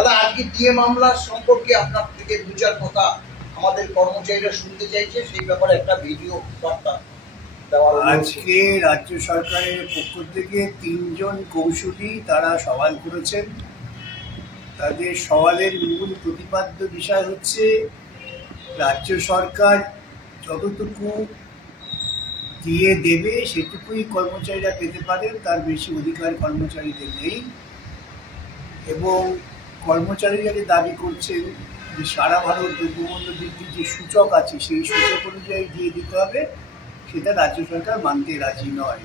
দাদা, আজকে ডিএ মামলা সম্পর্কে আপনার থেকে দু চার কথা আমাদের কর্মচারীরা শুনতে চাইছে, সেই ব্যাপারে একটা ভিডিও বার্তা দেওয়ার অনুরোধ। আজকে রাজ্য সরকারের পক্ষ থেকে 3জন কৌশলী তারা সওয়াল করেছেন। তাদের সওয়ালের মূল প্রতিপাদ্য বিষয় হচ্ছে রাজ্য সরকার যতটুকু দিয়ে দেবে সেটুকুই কর্মচারীরা পেতে পারেন, তার বেশি অধিকার কর্মচারীদের নেই। এবং কর্মচারীরা যে দাবি করছেন যে সারা ভারত দ্রব্যমূল্য বৃদ্ধির যে সূচক আছে সেই সূচক অনুযায়ী দিয়ে দিতে হবে, সেটা রাজ্য সরকার মানতে রাজি নয়।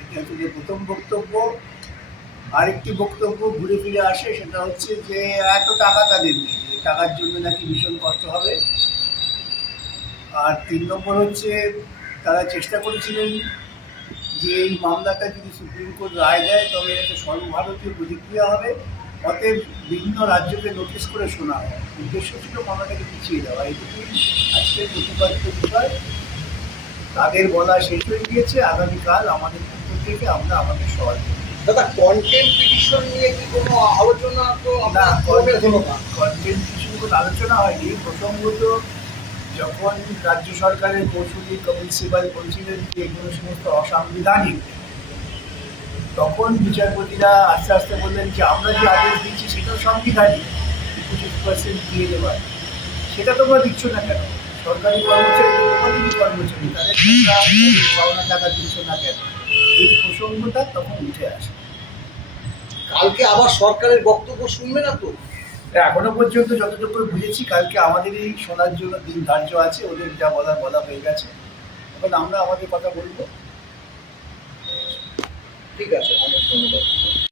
এটা হচ্ছে যে প্রথম বক্তব্য। আরেকটি বক্তব্য ঘুরে ফিরে আসে, সেটা হচ্ছে যে এত টাকা তাদের নেই, টাকার জন্য নাকি ভীষণ কষ্ট হবে। আর 3 নম্বর হচ্ছে তারা চেষ্টা করেছিলেন যে এই মামলাটা যদি সুপ্রিম কোর্ট রায় দেয় তবে এটা সর্বভারতীয় প্রতিক্রিয়া হবে, অতএব বিভিন্ন রাজ্যকে নোটিশ করে শোনা হয়। উদ্দেশ্য ছিল মামলাটাকে পিছিয়ে দেওয়া। এইটুকুই আজকের প্রতিপাদিত বিষয়। তাদের বলা শেষ হয়ে গিয়েছে। আগামীকাল আমাদের পক্ষ থেকে আমরা আমাদের সওয়াল করব। দাদা, কন্টেম্প পিটিশন নিয়ে কি কোনো আলোচনা তো না, কন্টেম্প কন্টেন্ট কিছু কোনো আলোচনা হয়নি। প্রসঙ্গত যখন রাজ্য সরকারের কৌশলী কপিল সিবাল বলছিলেন যে এগুলো সমস্ত অসাংবিধানিক, তখন বিচারপতিরা আস্তে আস্তে বললেন যে আমরা যে আদেশ দিচ্ছি সেটাও সাংবিধানিক, 25% দিয়ে দেওয়ার, সেটা তোমরা দিচ্ছ না কেন? সরকারি কর্মচারী তো তোমাদেরই কর্মচারী, তাদের পাওনা টাকা দিচ্ছ না কেন? এই প্রসঙ্গটা তখন উঠে আসে। কালকে আবার সরকারের বক্তব্য শুনবে না তো? এখনো পর্যন্ত যতটুকু বুঝেছি কালকে আমাদেরই শোনার জন্য দিন ধার্য আছে। ওদের যা বলা হয়ে গেছে। এখন আমরা আমাদের কথা বলবো। ঠিক আছে, অনেক ধন্যবাদ।